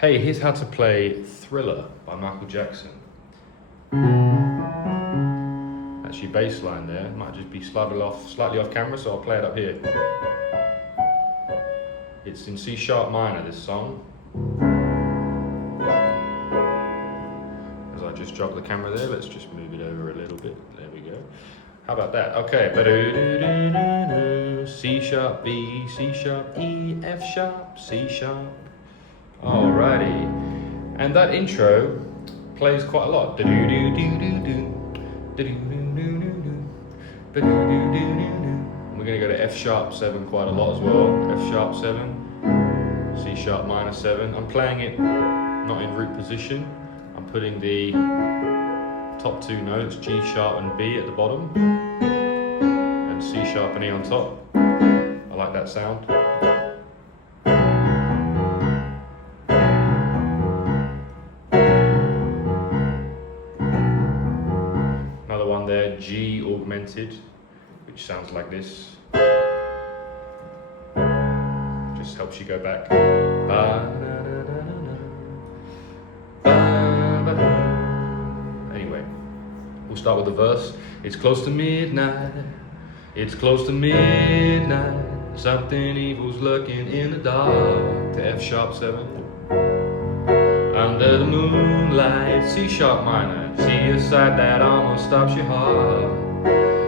Hey, here's how to play Thriller by Michael Jackson. Actually, bass line there might just be slightly off camera, so I'll play it up here. It's in C sharp minor, this song. As I just jog the camera there, let's just move it over a little bit. There we go. How about that? Okay. C sharp B, C sharp E, F sharp, C sharp. Alrighty. And that intro plays quite a lot. We're going to go to F sharp 7 quite a lot as well. F sharp 7, C sharp minor 7. I'm playing it not in root position. I'm putting the top two notes, G sharp and B at the bottom, and C sharp and E on top. I like that sound. Another one there, G augmented, which sounds like this. Just helps you go back. Anyway, we'll start with the verse. It's close to midnight. It's close to midnight. Something evil's lurking in the dark. To F sharp 7. Under the moonlight, C sharp minor. See a sight that almost stops your heart.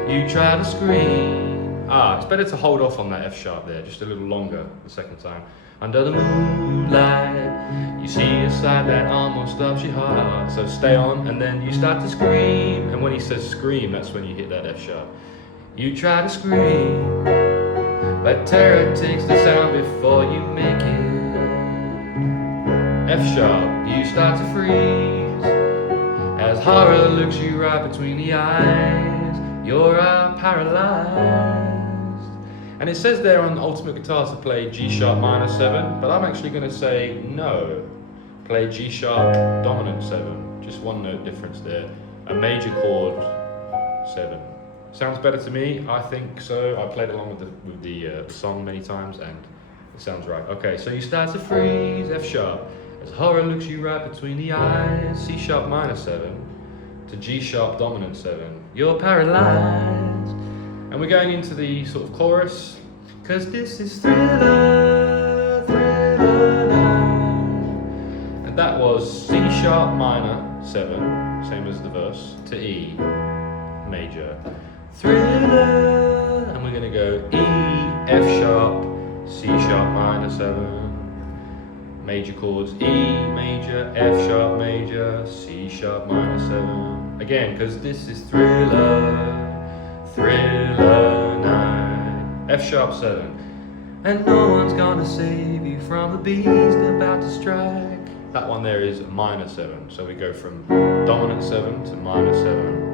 You try to scream. It's better to hold off on that F sharp there, just a little longer the second time. Under the moonlight, you see a sight that almost stops your heart. So stay on, and then you start to scream. And when he says scream, that's when you hit that F sharp. You try to scream, but terror takes the sound before you make it. F sharp, you start to freeze as horror looks you right between the eyes. You're paralyzed. And it says there on Ultimate Guitar to play G sharp minor 7, but I'm actually going to say no. Play G sharp dominant 7. Just one note difference there. A major chord 7. Sounds better to me, I think so. I played along with the song many times and it sounds right. Okay, so you start to freeze, F sharp, as horror looks you right between the eyes. C sharp minor 7 to G sharp dominant 7. You're paralyzed. And we're going into the sort of chorus. Cause this is Thriller, Thriller night. And that was C sharp minor 7, same as the verse, to E major. Thriller, and we're going to go E, F sharp, C sharp minor 7, major chords, E major, F sharp major, C sharp minor 7. Again, because this is Thriller, Thriller night. F sharp 7. And no one's gonna save you from the beast about to strike. That one there is minor 7. So we go from dominant 7 to minor 7.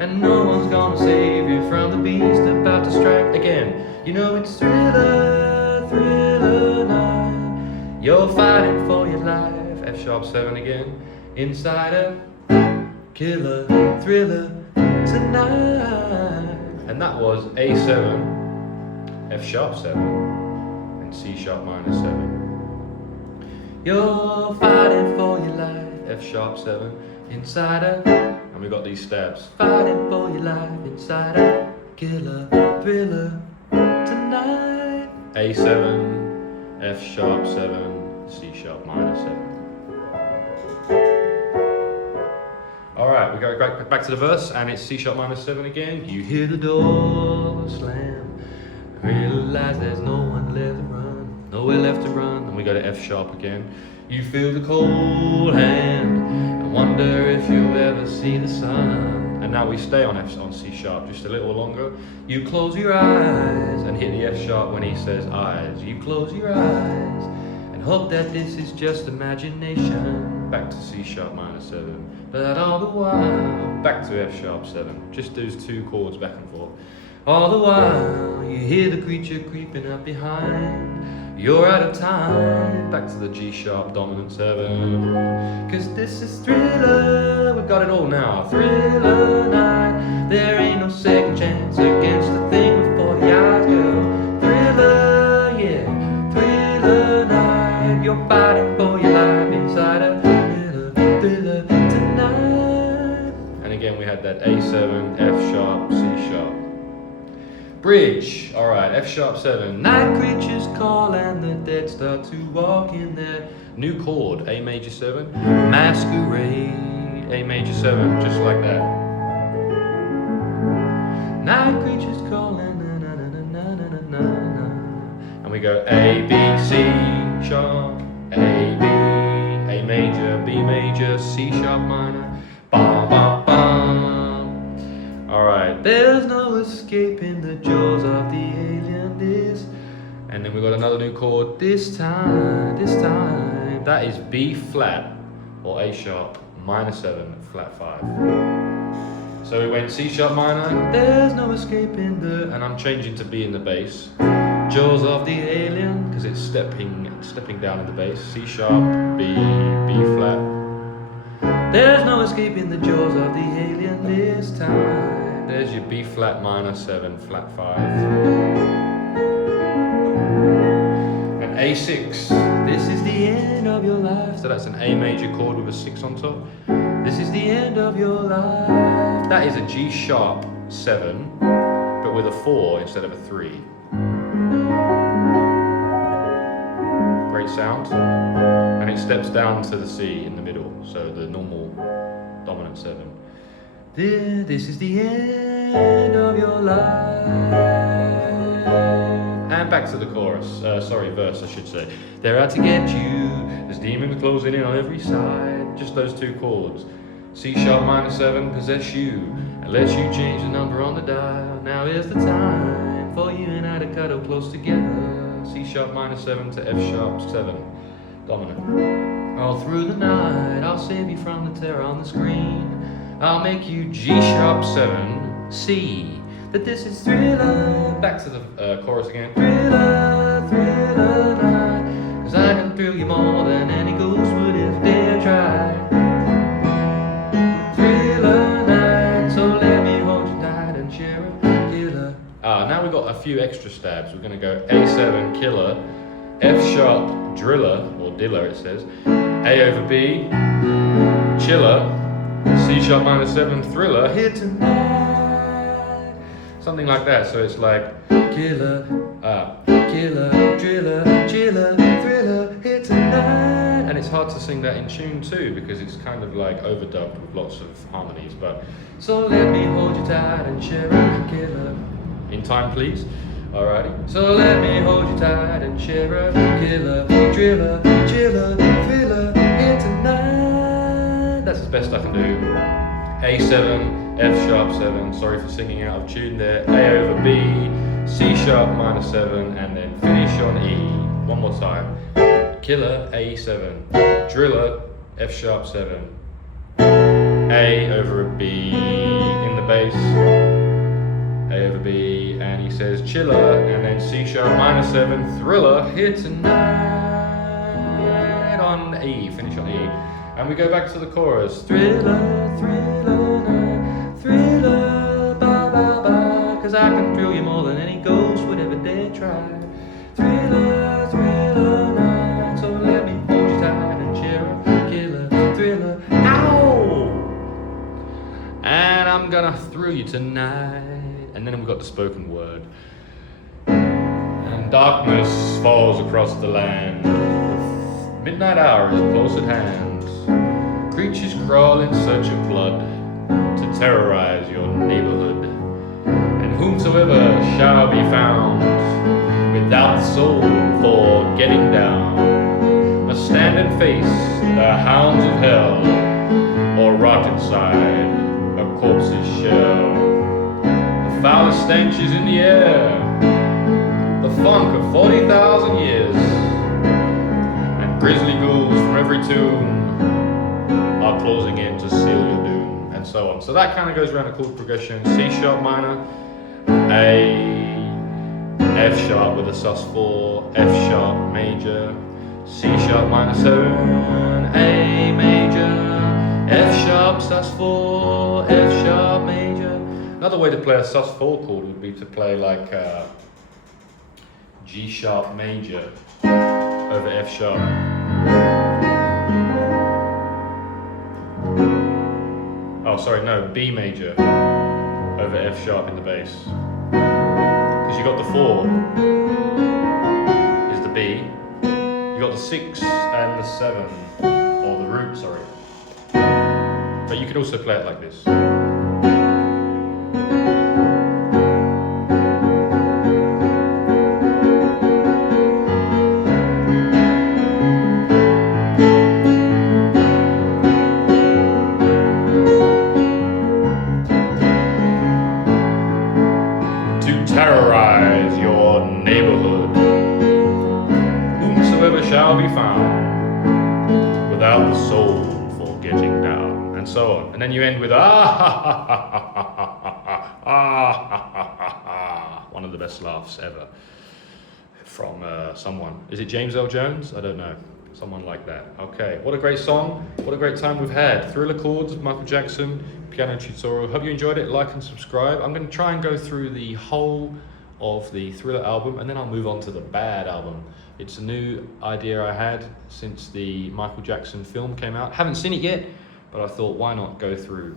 And no one's gonna save you from the beast about to strike again. You know it's Thriller, Thriller night. You're fighting for your life. F sharp 7 again. Inside a killer thriller tonight. And that was A7, F sharp 7, and C sharp minor 7. You're fighting for your life. F sharp 7, inside a. And we got these stabs. Fighting for your life inside a killer thriller tonight. A7, F sharp 7, C sharp minor 7. Alright, we go back to the verse, and it's C sharp minor 7 again. You hear the door slam, realize there's no one left to run, nowhere left to run, and we go to F sharp again. You feel the cold hand, and wonder if you'll ever see the sun. And now we stay on C sharp just a little longer. You close your eyes and hit the F sharp when he says eyes. You close your eyes and hope that this is just imagination. Back to C sharp minor 7. But all the while, back to F sharp 7. Just those two chords back and forth. All the while, you hear the creature creeping up behind. You're out of time. Back to the G sharp dominant 7. Cause this is Thriller. We've got it all now. Thriller night. There ain't no second chance against the thing with 40 eyes, girl. Thriller, yeah. Thriller night. Your body fighting for your life inside a thriller tonight. And again we had that A7, F sharp, C sharp. Bridge, alright, F sharp 7. Night creatures call and the dead start to walk in their new chord, A major 7. Masquerade, A major 7, just like that. Night creatures call and na na na na na na na na. And we go A, B, C sharp, A, B, A major, B major, C sharp minor, bum bum bum. Alright, there's no escaping the jaws of the alien this. And then we got another new chord this time. That is B flat or A sharp minor 7 flat 5. So we went C sharp minor, there's no escaping the, and I'm changing to B in the bass. Jaws of the alien, because it's stepping down in the bass. C sharp, B, B flat. There's no escaping the jaws of the alien this time. There's your B flat minor 7 flat 5. And A6, this is the end of your life. So that's an A major chord with a 6 on top. This is the end of your life. That is a G sharp 7, but with a 4 instead of a 3. Great sound. And it steps down to the C in the middle, so the normal dominant 7. This is the end of your life. And back to the chorus, verse I should say. They're out to get you, there's demons closing in on every side. Just those two chords. C sharp minor 7 possess you and lets you change the number on the dial. Now is the time for you and I to cuddle close together. C sharp minor 7 to F sharp 7 dominant. All through the night I'll save you from the terror on the screen. I'll make you G sharp 7 C. That this is thriller. Back to the chorus again. Thriller, thriller night. 'Cause I can thrill you more than any ghost would if dare try. Thriller night, so let me hold you tight and share a killer. Now we've got a few extra stabs. We're gonna go A7 killer, F sharp driller, or diller it says, A over B, chiller, C sharp minor 7 thriller, here tonight. Something like that, so it's like killer, killer, driller, chiller, thriller, here tonight. And it's hard to sing that in tune too, because it's kind of like overdubbed with lots of harmonies, but so let me hold you tight and share a killer. In time please. Alrighty. So let me hold you tight and share a killer, driller, chiller, thriller, here tonight. That's as best I can do. A7, F sharp 7, sorry for singing out of tune there, A over B, C sharp minor 7, and then finish on E. One more time. Killer, A7, driller, F sharp 7, A over a B in the bass, A over B, and he says chiller, and then C sharp minor 7, thriller, here tonight on E, finish on E. And we go back to the chorus. Thriller, thriller night, thriller, ba ba ba, 'cause I can thrill you more than any ghost would ever dare try. Thriller, thriller night, so let me hold you tight and share a killer, thriller, ow! And I'm gonna thrill you tonight. And then we've got the spoken word. And darkness falls across the land. The midnight hour is close at hand. Creatures crawl in search of blood to terrorize your neighborhood. And whomsoever shall be found without soul for getting down must stand and face the hounds of hell or rot inside a corpse's shell. The foulest stench is in the air, the funk of 40,000 years, and grisly ghouls from every tomb are closing in to seal your doom, and so on. So that kind of goes around the chord progression. C sharp minor, A, F sharp with a sus4, F sharp major, C sharp minor 7, A major, F sharp sus4, F sharp major. Another way to play a sus4 chord would be to play like G sharp major over F sharp. sorry, no, B major over F sharp in the bass. Because you got the 4 is the B, you got the 6 and the 7, or the root, sorry. But you could also play it like this. Terrorize your neighborhood. Whomsoever shall be found without the soul for getting down, and so on. And then you end with ah ha ha ha ha ha ha ha ha. One of the best laughs ever from someone. Is it James L. Jones? I don't know. Someone like that. Okay, what a great song. What a great time we've had. Thriller Chords, Michael Jackson, piano tutorial. Hope you enjoyed it. Like and subscribe. I'm going to try and go through the whole of the Thriller album, and then I'll move on to the Bad album. It's a new idea I had since the Michael Jackson film came out. Haven't seen it yet, but I thought, why not go through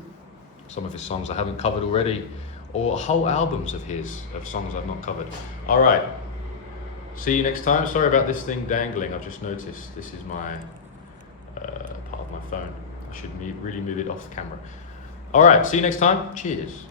some of his songs I haven't covered already, or whole albums of his, of songs I've not covered. All right. See you next time. Sorry about this thing dangling. I've just noticed this is my part of my phone. I should really move it off the camera. All right, see you next time. Cheers.